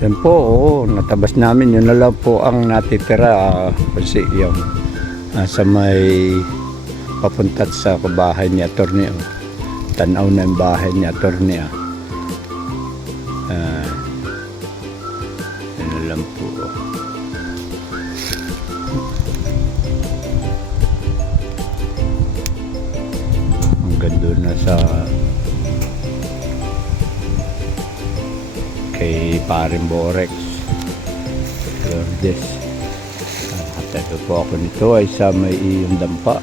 Yan po, natabas namin. Yun na lang po ang natitira. Kasi yung sa may papuntat sa bahay ni Atty. Tanaw na yung bahay ni Atty. Yun na lang po. Hanggang doon na sa kay Paring Borex Lourdes. At po ako nito ay sa may iyong dampa.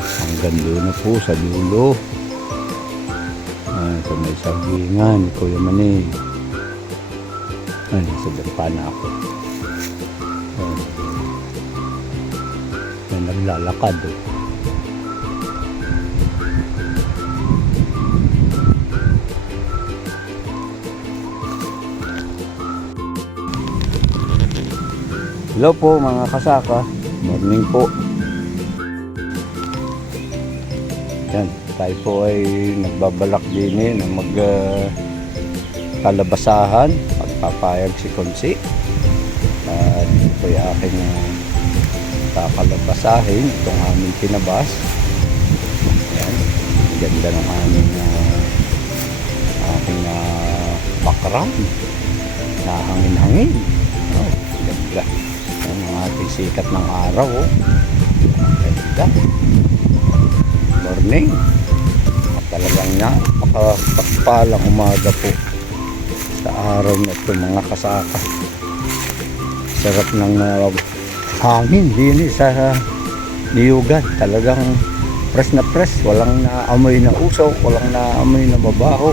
Hanggang doon na po sa dulo. Sa may sagingan Kuya Manig. Nasa dampa na ako. Naglalakad. Hello po mga kasaka. Morning po. Yan, tayo po ay nagbabalak din na kalabasahan. Pagpapayag si Konsi. At ito po yung aking kakalabasahin itong aming tinabas. Yan, ganda ng aming aking background na hangin-hangin. Ganda yan ang ating sikat ng araw. Ganda morning at talagang napakapagpalang umaga po sa araw na ito mga kasaka. Sarap ng hangin din sa niyugan, talagang press na press, walang naamoy na usaw, walang naamoy na mabaho,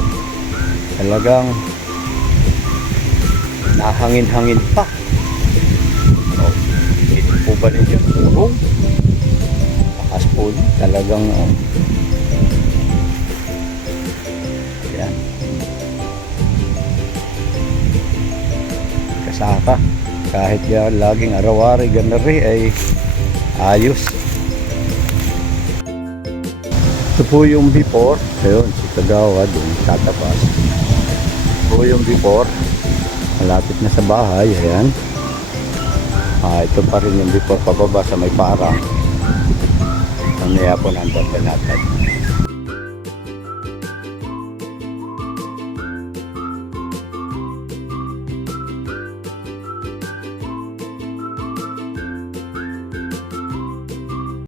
talagang nahangin-hangin pa. Hindi po ba ninyo? Lakas po talagang yan kasaka. Kahit yan laging araw-ari ganari ay ayos. Ito po yung before. Ayun, si Kagawa doon tatapas. Ito po yung before. Malapit na sa bahay. Ayan. Ito pa rin yung before pababa sa may parang. Mamaya po nandun natin.